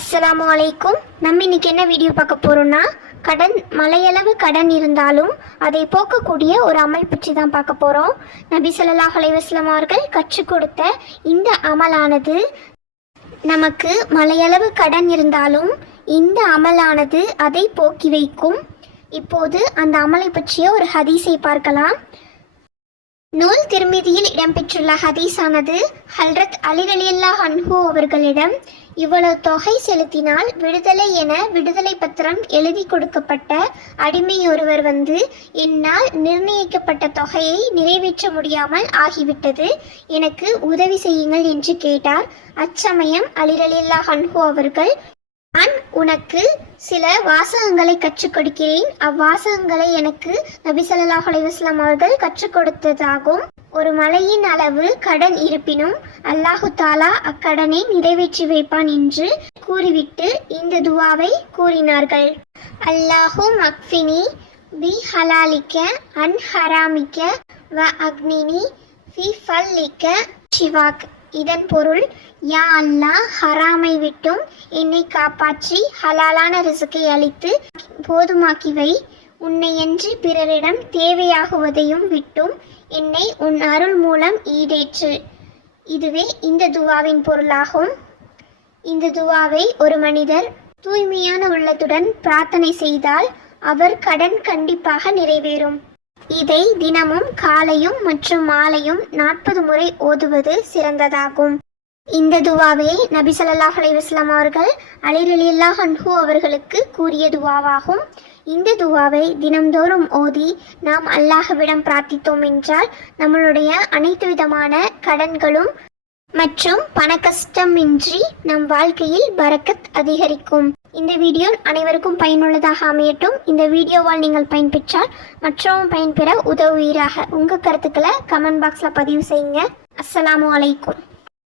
அஸ்ஸலாமு அலைக்கும். நம்ம இன்னைக்கு என்ன வீடியோ பார்க்க போகிறோம்னா, மலையளவு கடன் இருந்தாலும் அதை போக்கக்கூடிய ஒரு அமல் பற்றி தான் பார்க்க போகிறோம். நபி ஸல்லல்லாஹு அலைஹி வஸல்லம் அவர்கள் கற்றுக் கொடுத்த இந்த அமலானது நமக்கு மலையளவு கடன் இருந்தாலும் இந்த அமலானது அதை போக்கி வைக்கும். இப்போது அந்த அமலை பற்றிய ஒரு ஹதீஸை பார்க்கலாம். நூல் திருமிதியில் இடம்பெற்றுள்ள ஹதீஸானது ஹல்ரத் அலி ரலியல்லாஹு அன்ஹு அவர்களிடம், இவ்வளவு தொகை செலுத்தினால் விடுதலை என விடுதலை பத்திரம் எழுதி கொடுக்கப்பட்ட அடிமை ஒருவர் வந்து என்னால் நிர்ணயிக்கப்பட்ட தொகையை நிறைவேற்ற முடியாமல் ஆகிவிட்டது, எனக்கு உதவி செய்யுங்கள் என்று கேட்டார். அச்சமயம் அலி ரலியல்லாஹு அன்ஹு அவர்கள், நான் உனக்கு சில வாசகங்களை கற்றுக் கொடுக்கிறேன், அவ்வாசகங்களை எனக்கு நபி ஸல்லல்லாஹு அலைஹி வஸல்லம் அவர்கள் கற்றுக் கொடுத்ததாகும். ஒரு மலையின் அளவு கடன் இருப்பினும் அல்லாஹு தாலா அக்கடனை நிறைவேற்றி வைப்பான் என்று கூறிவிட்டு இந்த துவாவை கூறினார்கள். அல்லாஹு மக்ஃபினி பி ஹலாலிக்க அன் ஹராமிக்க வ அக்னினி ஃபி ஃபல்லிக்க ஷிவாக். இதன் பொருள், யா அல்லாஹ், ஹராமை விட்டும் என்னை காப்பாற்றி ஹலாலான ரிசுக்கை அளித்து போதுமாக்கி வை, உன்னையன்றி பிறரிடம் தேவையாகுவதையும் விட்டும் என்னை உன் அருள் மூலம் ஈடேற்று. இதுவே இந்த துவாவின் பொருளாகும். இந்த துவாவை ஒரு மனிதர் தூய்மையான உள்ளத்துடன் பிரார்த்தனை செய்தால் அவர் கடன் கண்டிப்பாக நிறைவேறும். இதை தினமும் காலையும் மற்றும் மாலையும் 40 முறை ஓதுவது சிறந்ததாகும். இந்த துவாவை நபி ஸல்லல்லாஹு அலைஹி வஸல்லம் அவர்கள் அலி ரலியல்லாஹு அன்ஹு அவர்களுக்கு கூறிய துவாவாகும். இந்த துவாவை தினம்தோறும் ஓதி நாம் அல்லாஹ்விடம் பிரார்த்தித்தோம் என்றால் நம்மளுடைய அனைத்து விதமான கடன்களும் மற்றும் பண கஷ்டமின்றி நம் வாழ்க்கையில் பரக்கத் அதிகரிக்கும். இந்த வீடியோ அனைவருக்கும் பயனுள்ளதாக அமையட்டும். இந்த வீடியோவால் நீங்கள் பயன்பெற்றால் மற்றவரும் பயன்பெற உதவுவீராக. உங்கள் கருத்துக்களை கமெண்ட் பாக்ஸில் பதிவு செய்யுங்க. அஸ்ஸலாமு அலைக்கும்.